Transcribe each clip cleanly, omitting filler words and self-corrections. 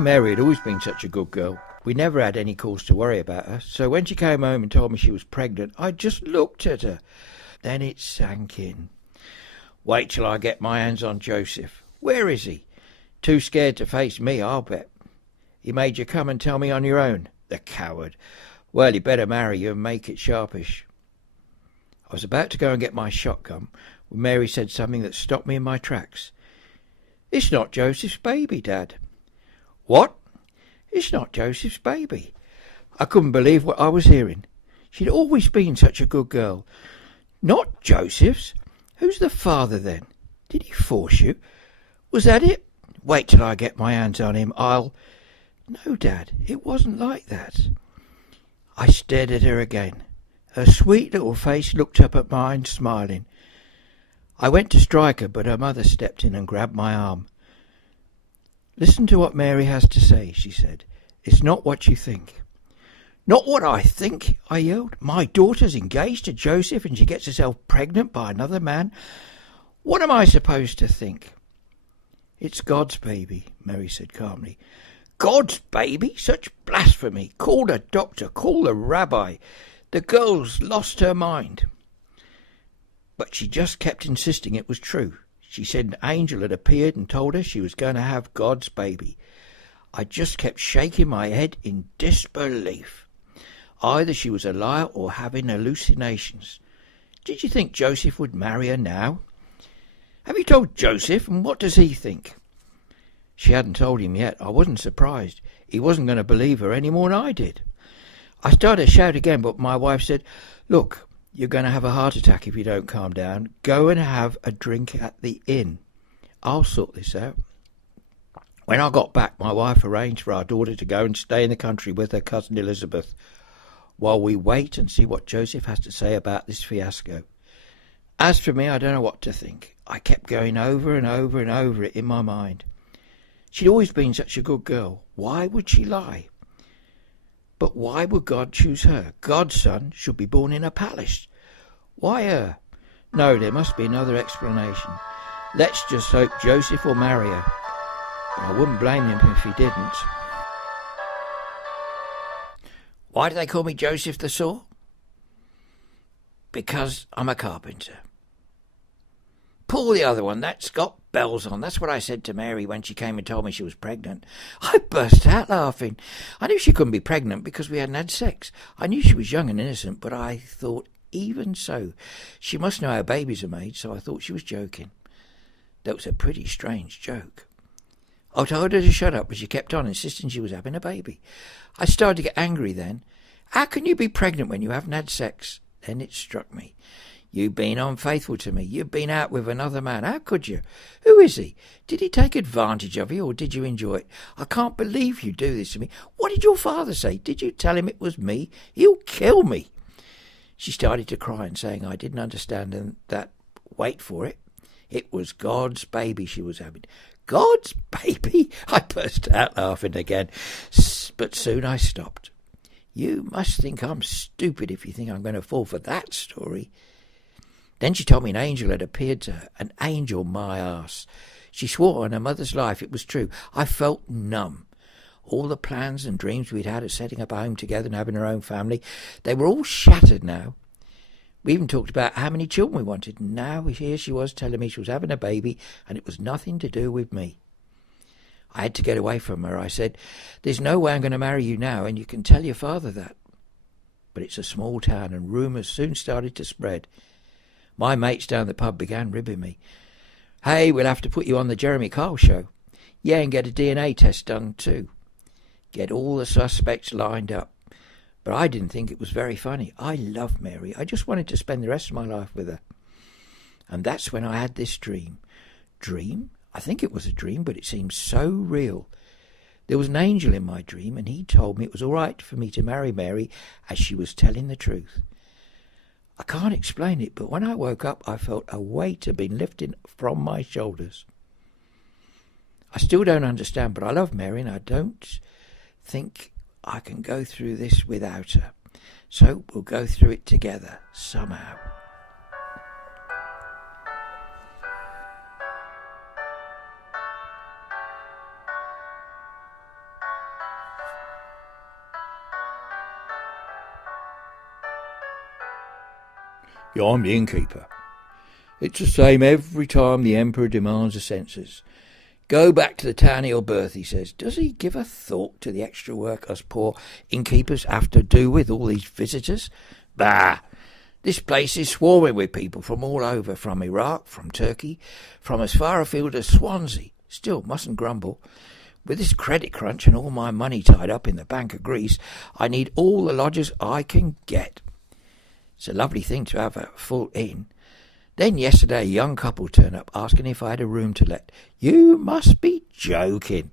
Mary had always been such a good girl. We never had any cause to worry about her, so when she came home and told me she was pregnant, I just looked at her. Then it sank in. Wait till I get my hands on Joseph. Where is he? Too scared to face me, I'll bet. He made you come and tell me on your own. The coward. Well, he'd better marry you and make it sharpish. I was about to go and get my shotgun when Mary said something that stopped me in my tracks. It's not Joseph's baby, Dad. What? It's not Joseph's baby. I couldn't believe what I was hearing. She'd always been such a good girl. Not Joseph's? Who's the father then? Did he force you? Was that it? Wait till I get my hands on him. No, Dad, it wasn't like that. I stared at her again. Her sweet little face looked up at mine, smiling. I went to strike her, but her mother stepped in and grabbed my arm. Listen to what Mary has to say, she said. It's not what you think. Not what I think, I yelled. My daughter's engaged to Joseph and she gets herself pregnant by another man. What am I supposed to think? It's God's baby, Mary said calmly. God's baby? Such blasphemy. Call the doctor, call the rabbi. The girl's lost her mind. But she just kept insisting it was true. She said an angel had appeared and told her she was going to have God's baby. I just kept shaking my head in disbelief. Either she was a liar or having hallucinations. Did you think Joseph would marry her now? Have you told Joseph, and what does he think? She hadn't told him yet. I wasn't surprised. He wasn't going to believe her any more than I did. I started to shout again, but my wife said, Look, you're going to have a heart attack if you don't calm down. Go and have a drink at the inn. I'll sort this out. When I got back, my wife arranged for our daughter to go and stay in the country with her cousin Elizabeth, while we wait and see what Joseph has to say about this fiasco. As for me, I don't know what to think. I kept going over and over and over it in my mind. She'd always been such a good girl. Why would she lie? But why would God choose her? God's son should be born in a palace. Why her? No, there must be another explanation. Let's just hope Joseph will marry her. But I wouldn't blame him if he didn't. Why do they call me Joseph the Saw? Because I'm a carpenter. Pull the other one, that's got bells on. That's what I said to Mary when she came and told me she was pregnant. I burst out laughing. I knew she couldn't be pregnant because we hadn't had sex. I knew she was young and innocent, but I thought even so, she must know how babies are made, so I thought she was joking. That was a pretty strange joke. I told her to shut up, but she kept on insisting she was having a baby. I started to get angry then. How can you be pregnant when you haven't had sex? Then it struck me. You've been unfaithful to me. You've been out with another man. How could you? Who is he? Did he take advantage of you or did you enjoy it? I can't believe you do this to me. What did your father say? Did you tell him it was me? He'll kill me. She started to cry and saying I didn't understand and that, wait for it, it was God's baby she was having. God's baby? I burst out laughing again, but soon I stopped. You must think I'm stupid if you think I'm going to fall for that story. Then she told me an angel had appeared to her. An angel, my arse. She swore on her mother's life it was true. I felt numb. All the plans and dreams we'd had of setting up a home together and having our own family, they were all shattered now. We even talked about how many children we wanted. And now here she was telling me she was having a baby and it was nothing to do with me. I had to get away from her. I said, there's no way I'm going to marry you now and you can tell your father that. But it's a small town and rumours soon started to spread. My mates down the pub began ribbing me. Hey, we'll have to put you on the Jeremy Kyle show. Yeah, and get a DNA test done too. Get all the suspects lined up. But I didn't think it was very funny. I love Mary. I just wanted to spend the rest of my life with her. And that's when I had this dream. Dream? I think it was a dream, but it seemed so real. There was an angel in my dream, and he told me it was all right for me to marry Mary as she was telling the truth. I can't explain it, but when I woke up, I felt a weight had been lifted from my shoulders. I still don't understand, but I love Mary, and I don't think I can go through this without her. So we'll go through it together, somehow. Yeah, I'm the innkeeper. It's the same every time the Emperor demands a census. Go back to the town of your birth, he says. Does he give a thought to the extra work us poor innkeepers have to do with all these visitors? Bah! This place is swarming with people from all over, from Iraq, from Turkey, from as far afield as Swansea. Still, mustn't grumble. With this credit crunch and all my money tied up in the Bank of Greece, I need all the lodgers I can get. It's a lovely thing to have a full inn. Then yesterday a young couple turned up asking if I had a room to let. You must be joking.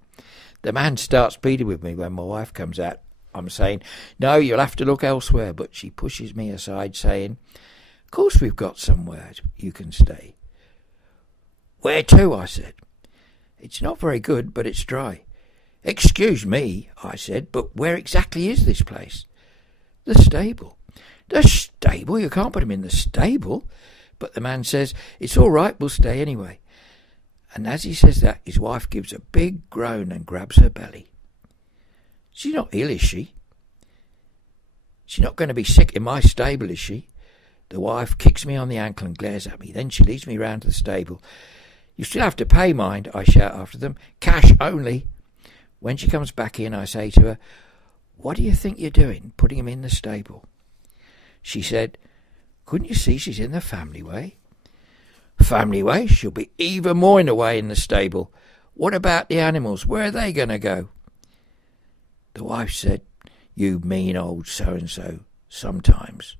The man starts pleading with me when my wife comes out. I'm saying, no, you'll have to look elsewhere, but she pushes me aside, saying, of course we've got somewhere you can stay. Where to? I said. It's not very good, but it's dry. Excuse me, I said, but where exactly is this place? The stable. The stable? You can't put him in the stable. But the man says, it's all right, we'll stay anyway. And as he says that, his wife gives a big groan and grabs her belly. She's not ill, is she? She's not going to be sick in my stable, is she? The wife kicks me on the ankle and glares at me. Then she leads me round to the stable. You still have to pay, mind, I shout after them. Cash only. When she comes back in, I say to her, what do you think you're doing, putting him in the stable? She said, couldn't you see she's in the family way? Family way? She'll be even more in the way in the stable. What about the animals? Where are they going to go? The wife said, you mean old so-and-so, sometimes.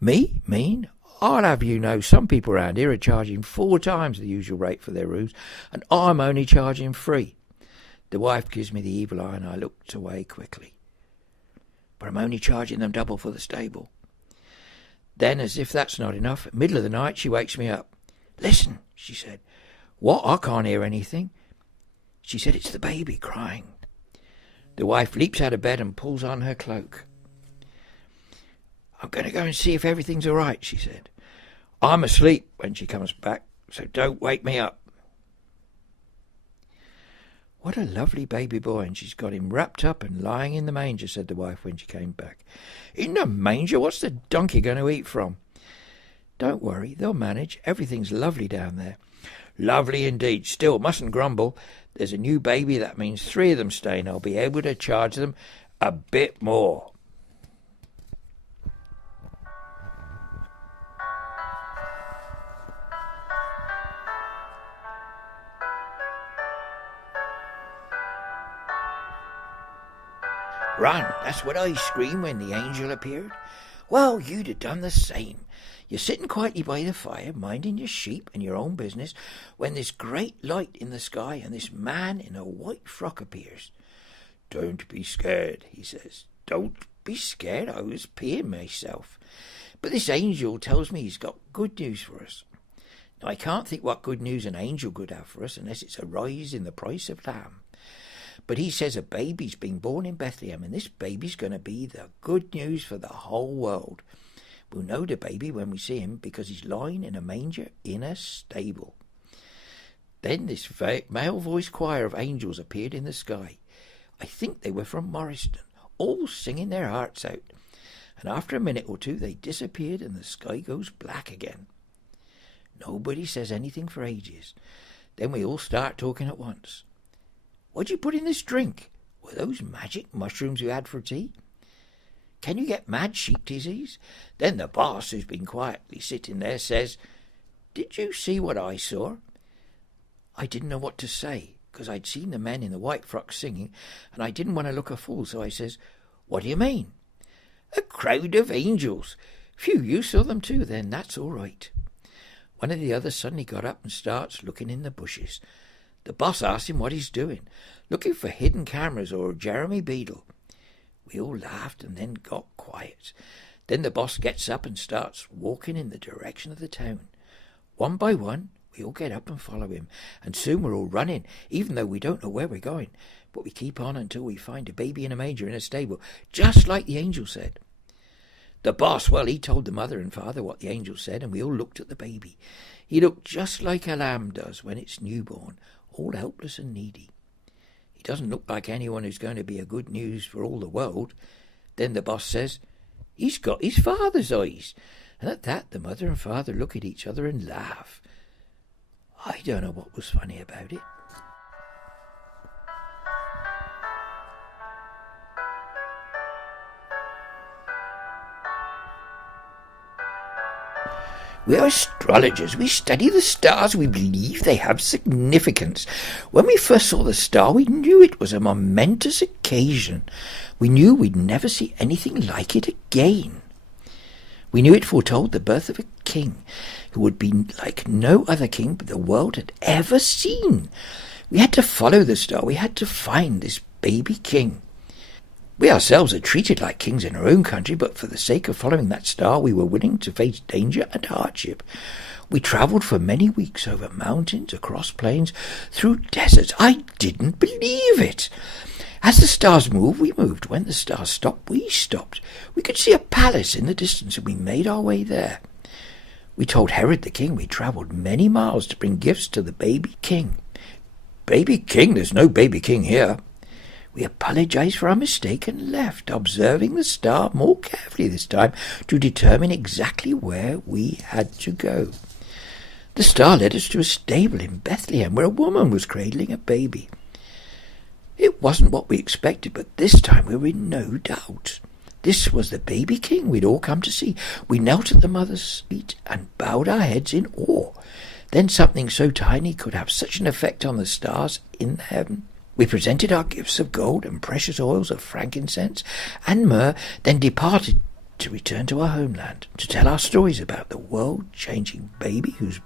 Me? Mean? I'll have you know some people around here are charging 4 times the usual rate for their rooms, and I'm only charging 3. The wife gives me the evil eye and I looked away quickly. But I'm only charging them double for the stable. Then, as if that's not enough, middle of the night she wakes me up. Listen, she said. What? I can't hear anything. She said it's the baby crying. The wife leaps out of bed and pulls on her cloak. I'm going to go and see if everything's all right, she said. I'm asleep when she comes back, so don't wake me up. What a lovely baby boy, and she's got him wrapped up and lying in the manger, said the wife when she came back. In the manger? What's the donkey going to eat from? Don't worry, they'll manage. Everything's lovely down there. Lovely indeed. Still, mustn't grumble. There's a new baby, that means 3 of them staying. I'll be able to charge them a bit more. Run, that's what I screamed when the angel appeared. Well, you'd have done the same. You're sitting quietly by the fire, minding your sheep and your own business, when this great light in the sky and this man in a white frock appears. Don't be scared, he says. Don't be scared. I was peeing myself. But this angel tells me he's got good news for us. Now, I can't think what good news an angel could have for us unless it's a rise in the price of lamb. But he says a baby's been born in Bethlehem, and this baby's going to be the good news for the whole world. We'll know the baby when we see him because he's lying in a manger in a stable. Then this male-voiced choir of angels appeared in the sky. I think they were from Morriston, all singing their hearts out. And after a minute or two they disappeared and the sky goes black again. Nobody says anything for ages. Then we all start talking at once. What'd you put in this drink? Were those magic mushrooms you had for tea? Can you get mad sheep disease? Then the boss, who's been quietly sitting there, says, Did you see what I saw? I didn't know what to say, because I'd seen the men in the white frocks singing, and I didn't want to look a fool, so I says, What do you mean? A crowd of angels. Phew, you saw them too, then that's all right. One of the others suddenly got up and starts looking in the bushes. The boss asked him what he's doing, looking for hidden cameras or Jeremy Beadle. We all laughed and then got quiet. Then the boss gets up and starts walking in the direction of the town. One by one, we all get up and follow him, and soon we're all running, even though we don't know where we're going. But we keep on until we find a baby in a manger in a stable, just like the angel said. The boss, well, he told the mother and father what the angel said, and we all looked at the baby. He looked just like a lamb does when it's newborn, all helpless and needy. He doesn't look like anyone who's going to be a good news for all the world. Then the boss says, He's got his father's eyes. And at that, the mother and father look at each other and laugh. I don't know what was funny about it. We are astrologers. We study the stars. We believe they have significance. When we first saw the star, we knew it was a momentous occasion. We knew we'd never see anything like it again. We knew it foretold the birth of a king who would be like no other king the world had ever seen. We had to follow the star. We had to find this baby king. We ourselves are treated like kings in our own country, but for the sake of following that star, we were willing to face danger and hardship. We travelled for many weeks over mountains, across plains, through deserts. I didn't believe it. As the stars moved, we moved. When the stars stopped, we stopped. We could see a palace in the distance, and we made our way there. We told Herod the king we travelled many miles to bring gifts to the baby king. Baby king? There's no baby king here. We apologized for our mistake and left, observing the star more carefully this time to determine exactly where we had to go. The star led us to a stable in Bethlehem where a woman was cradling a baby. It wasn't what we expected, but this time we were in no doubt. This was the baby king we'd all come to see. We knelt at the mother's feet and bowed our heads in awe. Then something so tiny could have such an effect on the stars in heaven. We presented our gifts of gold and precious oils of frankincense and myrrh, then departed to return to our homeland, to tell our stories about the world-changing baby whose